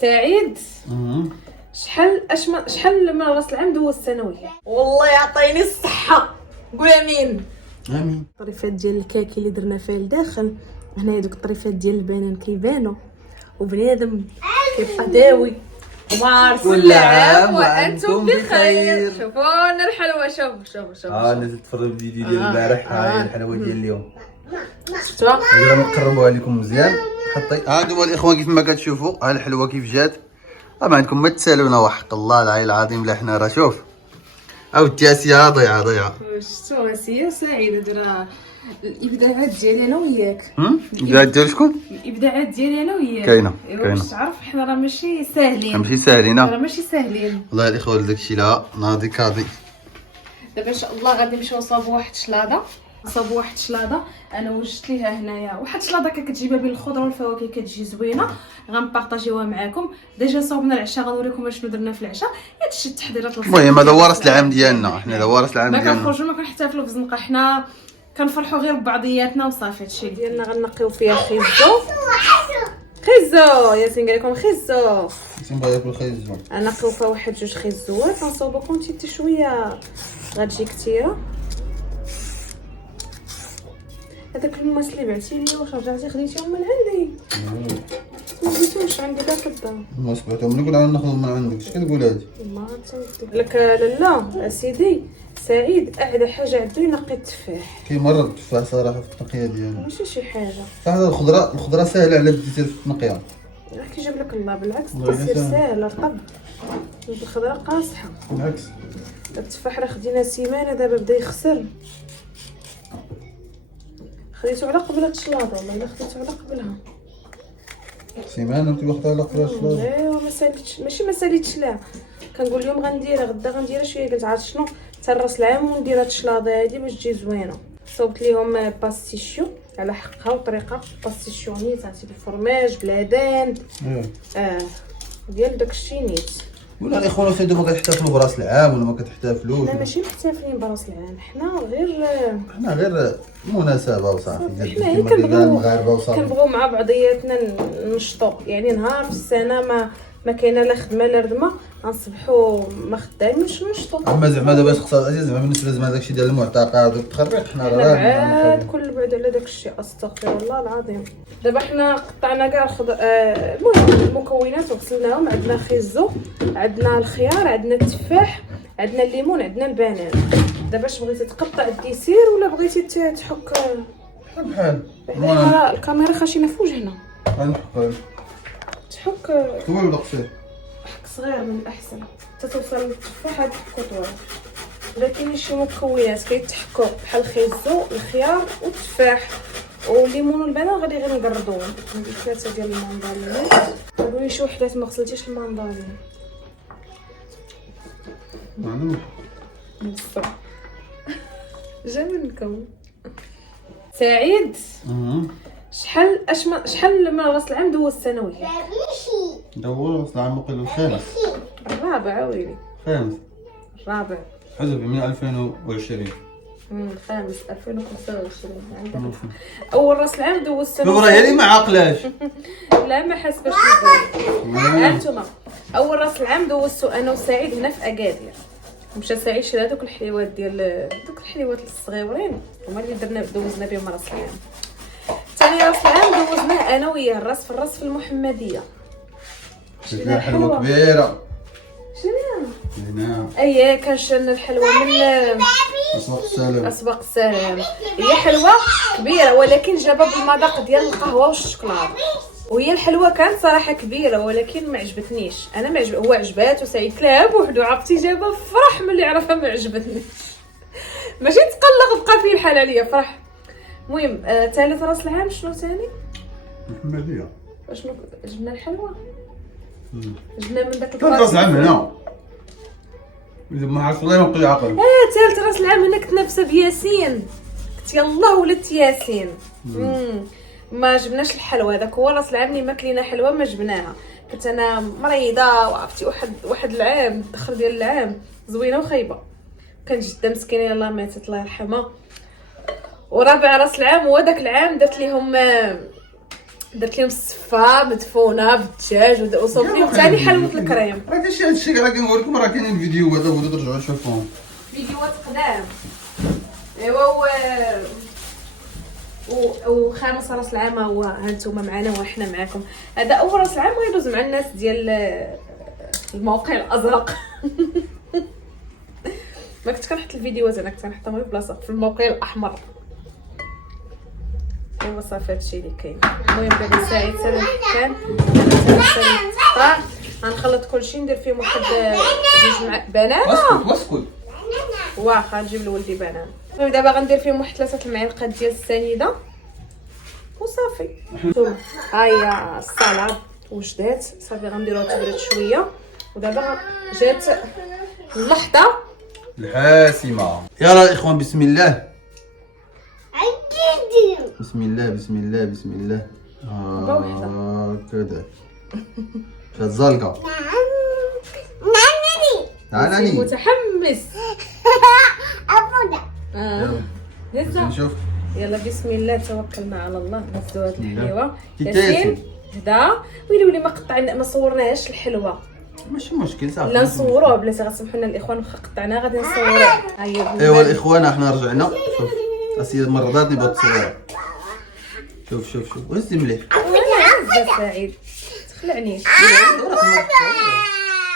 سعيد شحال من راس العام دوز الثانويه. والله يعطيني الصحه. قول امين. امين. الطريفات ديال الكاكي اللي درنا فيها لداخل هنايا، دوك الطريفات ديال البنان كيبانوا وبنادم كيبقى داوي. كل عام وانتم بخير. شوفوا لنا الحلوه. شوف الناس تفرجوا الفيديو ديال البارح. ها هي الحلوه ديال اليوم. شفتوها؟ غير نقربوها لكم مزيان. حطي هادو الاخوان كيف ما كتشوفوا ها الحلوه كيف جات. ما عندكم ما تسالونا وحق الله العلي العظيم. لا حنا راه شوف او التاسيه ضيعه. شفتوا اسيه وسعيده درا الابداعات ديالي انا وياك. الابداعات ديال شكون؟ الابداعات ديالي انا وياك كاينه باش تعرف حنا راه ماشي ساهلين. راه ماشي ساهلين والله الاخوه داكشي لا ناضي كاضي. دابا ان شاء الله غادي نمشيو نصاوبوا واحد الشلاضه. انا وجدت ليها هنايا واحد الشلاضه كتجيبها بين الخضره والفواكه كتجي زوينه. غنبارطاجيوها معكم. ديجا صوبنا العشاء غنوريكم شنو درنا في العشاء. هادشي التحضيرات المهم هذا هو راس العام ديالنا. حنا هذا هو راس العام ما ديالنا. كنخرجوا ما كنحتفلوا بزنقه. حنا كنفرحوا غير ببعضياتنا وصافي. هادشي ديالنا غنقيو فيها خيزو ياسين قال لكم خيزو. نبغي ناكل خيزو. انا نقيو فيها واحد جوج خيزوات. غنصوبوا كونتيتي شويه غتجي كثيره. هذاك الماس اللي بعتي لي واش رجعتي خديتيهم من عندي؟ ما جبتوش عندي داك الدار. ما سمعتهم نقول انا ناخذهم من عندك. اش كتقول هادي؟ ما تصدق لك. لا سيدي سعيد اعلى حاجه عنده ينقي التفاح. كيمرض التفاح صراحه في التنقيه ديالو. ماشي شي حاجه. هذا الخضره سهله على بديتي في التنقيه. راه كيجيب لك الله بالعكس تصير ساهله رطب. الخضره قاصحه بالعكس. التفاح راه خدينا سيمانه دابا بدا يخسر. خديتو على قبل هاد الشلاضه. والله الا خديتو على قبلها سيمانه انت واخدها على قبل الشلاضه. ايوا ما ساليتش لا. كنقول اليوم غنديرها غدا غنديرها شويه. قلت عاد شنو حتى راس العام وندير هاد الشلاضه هادي باش تجي زوينه. صوبت ليهم باستيشيو على حقها وطريقه باستيشيو نيت عرفتي بالفرماج بلبن. ديال داكشي نيت. ولا الاخوان واش انتم كتحتفلوا براس العام ولا ما كتحتفلوش؟ لا ماشي محتفلين براس العام. حنا غير مناسبه وصافي. حنا كنبغيو مع بعضياتنا نشطو. يعني نهار في السنه ما كاينه لا خدمه لا ردمه غنصبحوا ما خدامينش نشطو. اما زعما دابا اقتصاد عزيز زعما بالنسبه لزعما داكشي ديال المعتقد والتخريق حنا راه بعاد كل بعد على داكشي. استغفر الله العظيم. دابا حنا قطعنا كاع المهم المكونات وغسلناهم. عندنا خيزو، عندنا الخيار، عندنا التفاح، عندنا الليمون، عندنا البنان. دابا اش بغيتي تقطع الديسير ولا بغيتي تحك بحال الكاميرا خاشينه في وجهنا. غنحك تحك طويل ولا قصير؟ حك صغير من الاحسن حتى توصل للتفاح. هاد الكطوه الا كاينين شي مكونات كيتحكوا بحال الخيزو الخيار والتفاح والليمون والبنان غادي غير نقردوهم. عندي 3 ديال المندالين. قولي شي وحدات ما غسلتيش المندالين. معلوم بصح جا منكم. سعيد شحال من راس العام دوز الثانويه؟ دور راس العام مقل الخامس. الرابع ويلي. خامس. الرابع حزب من 2020. الخامس 2025. عندك اول راس العام دوز الثانويه. فبراير ما عاقلاش. لا ما حاسباش هانتوما. اول راس العام دوزتو انا وسعيد هنا في اكادير. مشى سعيد شرا دوك الحليوات ديال دوك الحليوات الصغيورين هما اللي دوزنا بهم راس العام. ثاني راس العام دوزناه انا وياه الراس في المحمديه. شرينا حلوه كبيره. شنو هنا اييه كنشرنا الحلوه من اسواق السلام. هي حلوه كبيره ولكن جابها بالمذاق ديال القهوه والشوكولاته. وهي الحلوه كانت صراحه كبيره ولكن ما عجبتنيش. انا ما هو عجباتو سعيد كلها بوحدو. عرفتي جابها فرح ملي عرفها ما عجبتنيش. ماشي تقلق بقى فيه الحال عليا فرح. المهم ثالث راس العام شنو ثاني؟ محمديه. شنو جبنا الحلوه؟ جبنا من داك راس العام هنا ما عرفت والله ما نقول عقل. ثالث راس العام هنا كنت نافسه بياسين. قلت يلاه ولدت ياسين. ما جبناش الحلوه. هذاك هو راس العام اللي ما كلينا حلوه ما جبناها. كنت انا مريضه وعرفتي واحد العام الدخل ديال العام زوينه وخايبه. كانت جده مسكينه يلاه ماتت الله يرحمها. ورابع راس العام هو داك العام درت لهم درت لهم الصفه مدفونه بالدجاج وصوفي وثاني حلوه الكريم. راه داكشي هادشي راه كنقول لكم، راه كاينين فيديوهات بغيتو ترجعوا تشوفوهم، فيديوهات قدام. ايوا وخامس راس العام هو هانتوما معنا وحنا معاكم. هذا اول راس العام غيدوز مع الناس ديال الموقع الازرق. ما كنت كنحط الفيديوهات، انا كنت كنحطهم غير بلاصه في الموقع الاحمر. ايوا صافي هادشي اللي كاين. المهم دابا ساعه كان غنخلط كلشي ندير فيهم واحد 2 مع بنانه. واسكت واخا نجيب لولدي بنان. دابا غندير فيهم واحد 3 المعالق ديال السنيده وصافي. ثم ها هي السلطه وجدات صافي غنديروها تبرد شويه. ودابا جات اللحظه الحاسمه. يلا الاخوان بسم الله بسم الله بسم الله بسم الله. هكذا شاد زلقه. ناني متحمس. يلا نشوف. يلا بسم الله توكلنا على الله. نزلوا هاد بسم الله. الحلوه. ياسين. ياسين هدا ويلي ما قطعنا ما صورناهاش الحلوه. ماشي مشكل صافي. لا نصوروها بلاتي غتسمحوا لنا الاخوان واخا قطعناها غادي نصوروها. ها هي ايوا الاخوان احنا رجعنا. شوف اسيد مرضاتني بغات تصور. شوف شوف شوف وهز مليح. عزة سعيد تخلعني.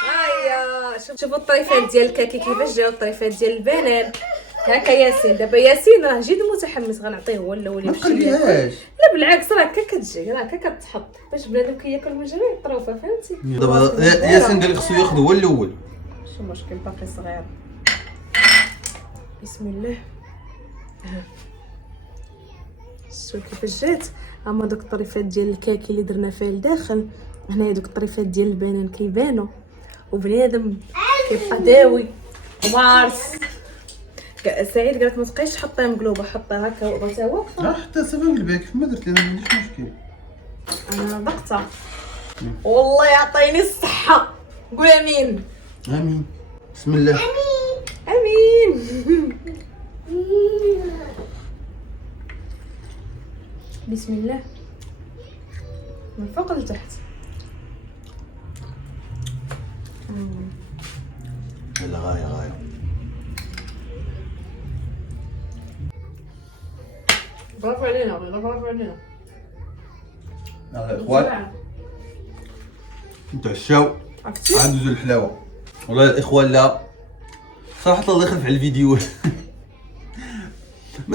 هيا شوفوا الطريفات ديال الكاكي كيفاش جاو، الطريفات ديال البنان. هكا ياسين دابا ياسين راه جد متحمس غنعطيه هو الاول ما يمشي. تخليهاش. لا بالعكس راه هكا كتجي راه هكا كتحط باش بنادم كياكل من جميع الطروفه فهمتي. دابا ياسين قال لك خصو ياخذ هو الاول. شو مشكل باقي صغير. بسم الله. شوف كيفاش جات. اما دوك الطريفات ديال الكاكي اللي درنا فيه لداخل، هنايا دوك الطريفات ديال البنان كيبانوا وبنادم كيبقى داوي ومارس. سعيد قالك ما تبقايش تحطيها مقلوبه، حطيها هكا وبغيتها واقفه. حتى سبب الباك كيف ما درت انا ما عنديش مشكل. انا ضغطه والله يعطيني الصحه. قول امين. امين. بسم الله. امين. بسم الله من فوق لتحت. يلا غايه غايه. برافو علينا والله برافو علينا. يلا الاخوان نتعشاو عرفتي عاد ندوزو الحلاوه. والله الاخوان لا صراحه الله يخلف على الفيديوهات.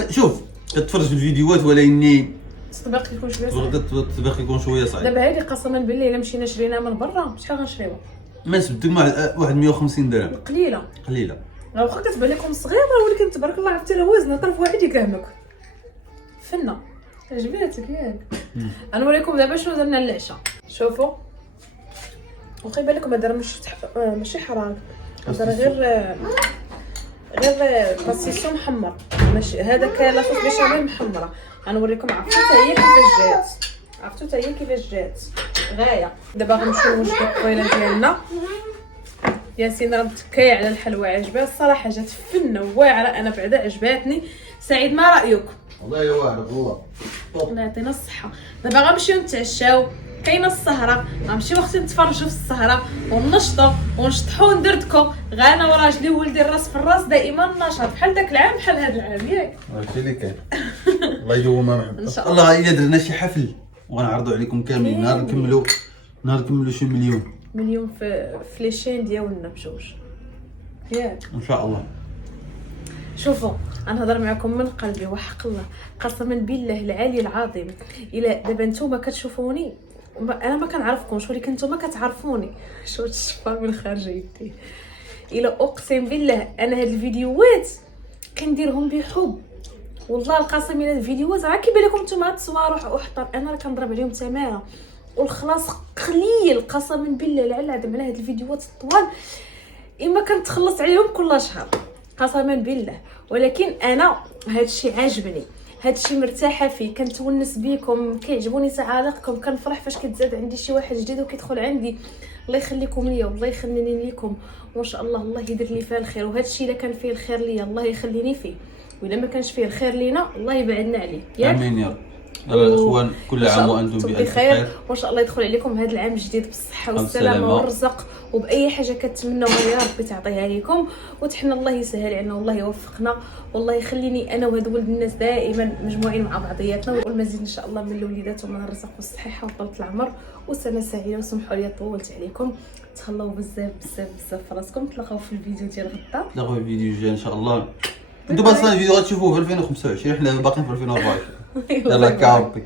شوف كتفرج في الفيديوهات ولكني الطباق يكون شويه صعيب. الطباق يكون شويه صعيب. دابا هادي قسما بالله الا مشينا شرينا من برا شحال غنشريوها؟ ما سبت مع واحد 150 درهم قليله. قليله. راه واخا كتبان لكم صغيره ولكن تبارك الله عرفتي راه وزنها طرف واحد يكهمك. فنه عجباتك ياك. غنوريكم دابا شنو درنا للعشاء. شوفوا واخا يبان لكم هذا ماشي حراق، هذا غير باسيسو محمر. ماشي هذاك لاصوص بيشاميل محمره. غنوريكم عرفتوا حتى هي كيفاش جات. عرفتوا حتى هي كيفاش جات غايه. دابا غنمشيو نوجدوا الطويله ديالنا. ياسين راه متكي على الحلوى عجبها الصراحه جات فنه واعره. انا بعدا عجباتني. سعيد ما رايك؟ والله يا واعر والله الله يعطينا الصحه. دابا غنمشيو نتعشاو، كاينه السهره غنمشيو اختي نتفرجوا في السهره وننشطوا ونشطحوا وندردكوا. غانا وراجلي وولدي الراس في الراس دائما نشاط بحال داك العام بحال هذا العام ياك. هادشي اللي كاين. الله يدوم ما إن شاء محبه. الله الا درنا شي حفل وغنعرضوا عليكم كاملين نهار نكملوا شي مليون في ليشين ديالنا بجوج ياك ان شاء الله. شوفوا انا نهضر معكم من قلبي وحق الله قسما بالله العلي العظيم. الا دابا نتوما كتشوفوني انا ما كنعرفكمش ولكن نتوما كتعرفوني. شوف الشفا من خارج يدي. الا اقسم بالله انا هاد الفيديوهات كنديرهم بحب والله القسم. الا الفيديوهات راه كيبان لكم نتوما تصوير وحطر انا راه كنضرب عليهم تماره والخلاص قليل قسما بالله العلي العظيم على هاد الفيديوهات الطوال. اما كنتخلص عليهم كل شهر قسما بالله. ولكن انا هادشي عاجبني، هادشي مرتاحه فيه، كنتونس بيكم، كيعجبوني تعاليقكم، كنفرح فاش كتزاد عندي شي واحد جديد وكيدخل عندي. الله يخليكم ليا والله يخليني ليكم وان شاء الله الله يدير لي فيه الخير. وهادشي الا كان فيه الخير ليا الله يخليني فيه، واذا ما كانش فيه الخير لينا الله يبعدنا عليه ياك. امين يا رب. الاخوان كل عام وانتم بخير، وان شاء الله يدخل عليكم هذا العام الجديد بالصحه والسلامه والرزق، وباي حاجه كتمنوها يا ربي تعطيها لكم، وتحنا الله يسهل علينا والله يوفقنا، والله يخليني انا وهاد ولد الناس دائما مجموعين مع بعضياتنا، والمزيد ان شاء الله من الوليدات ومن الرزق والصحه وطولة العمر وسنه سعيده. وسمحوا لي طولت عليكم، تهلاو بزاف بزاف بزاف في راسكم. تلاقاو في الفيديو ديال غدا، تلاقاو في الفيديو الجاي ان شاء الله. انتم اصلا الفيديو غتشوفوه في 2025، حنا باقيين في 2024. يلا كاربي.